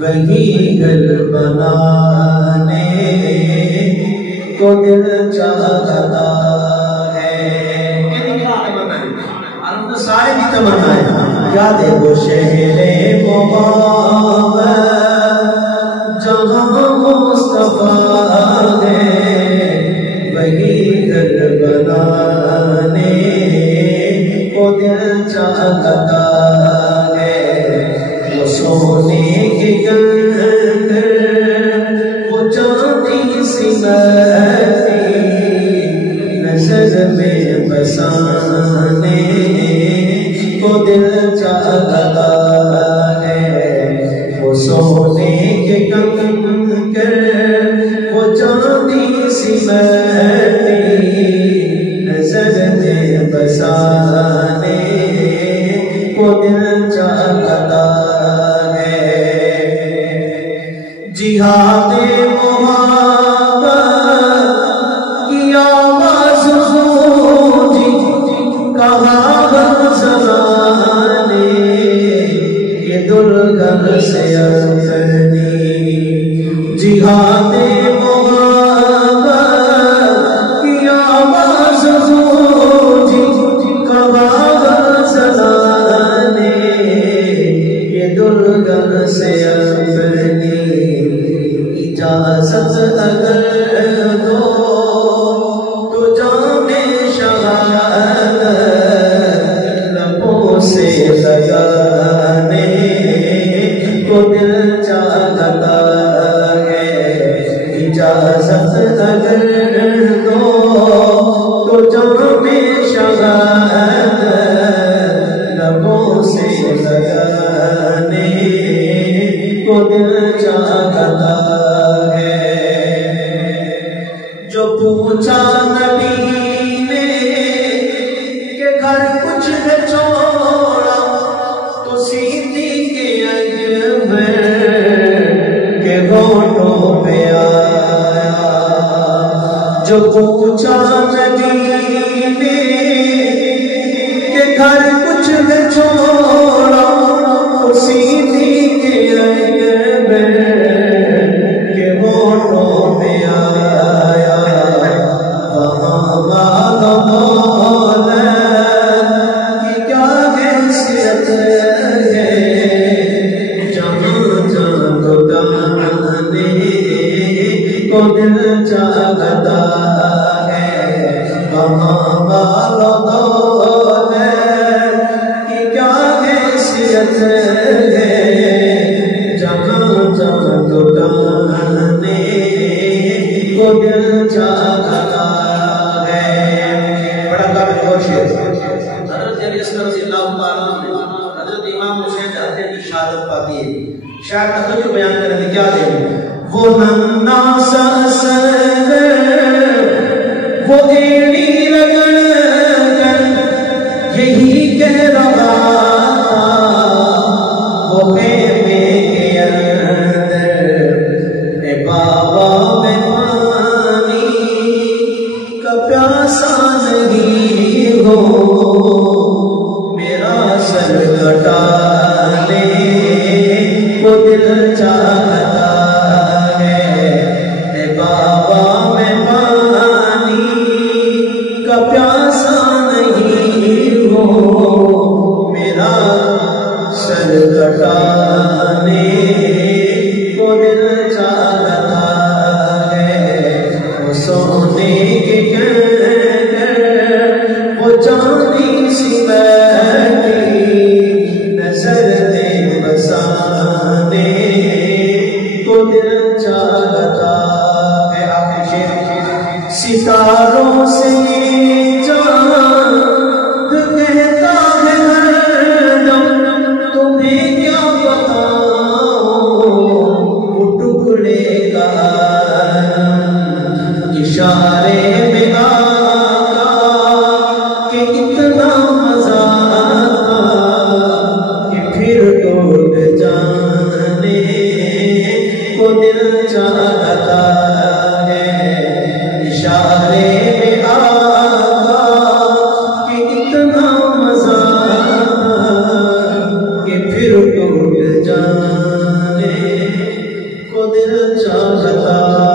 وہی گھر بنانے کو دل چاہتا ہے۔ سارے بھی تمنا ہے، یاد ہے وہ شہر محبت جہاں مصطفیٰ ہے، وہی گھر بنانے کو دل چاہتا ہے۔ وہ سونے کے گنبد وہ چاندی سی نظر میں بسانے کو دل چاہتا ہے۔ وہ سونے کے کنکر وہ چاندی سی نظر میں بسانے کو دل چاہتا ہے۔ جہاد محبت کی آواز گونجی کہاں ہر زمانے، یہ دلگھر سے اپنی جہاد محبت کی آواز گونجی کہاں ہر زمانے، یہ دلگھر سے اپنی اجازت اگر دو تو جام شہادت لبوں سے لگانے کو دل چاہتا ہے۔ اجازت اگر دو تو جام شہادت لبوں سے لگانے کو دل چاہتا ہے۔ جو پوچھا نبی نے کہ گھر کچھ ہے چھوڑا، تو سیدھی کے اکبر کے ہونٹوں پہ آیا۔ جو پوچھا نبی نے کہ گھر کچھ ہے چھوڑا، تو سیدھی کے اکبر کے ہونٹوں پہ آیا۔ وہاں مالا مولا کی کیا حیثیت ہے، جہاں جان لٹانے کو دل چاہتا ہے۔ وہاں مالا مولا کی کیا حیثیت ہے، جہاں جان لٹانے کو دل چاہتا ہے۔ بڑا قابل غور شعر حضرت علی اصغر رضی اللہ تعالیٰ عنہ نے حضرت امام حسین چاہتے ہیں کہ شہادت پاتی ہے، شاید تخیل بیان کرنے کیا دیں۔ وہ ننا سا اثر وہ ایڑی رگڑ کر یہی کہہ رہا تھا، وہ خیمے کے اندر اے بابا میں پانی کا پیاسا نہیں ہو، میرا سر کٹانے کو دل چاہتا ہے۔ اے بابا میں پانی کا پیاسا نہیں ہو، میرا سر کٹانے کو دل چاہتا ہے۔ وہ سونے کے کنکر وہ چاندی سی نظر میں بسانے کو دل چاہتا ہے۔ آخر شعر ستاروں سے چاند کہتا ہے ہر دم تمہیں کیا بتاؤں، چاہتا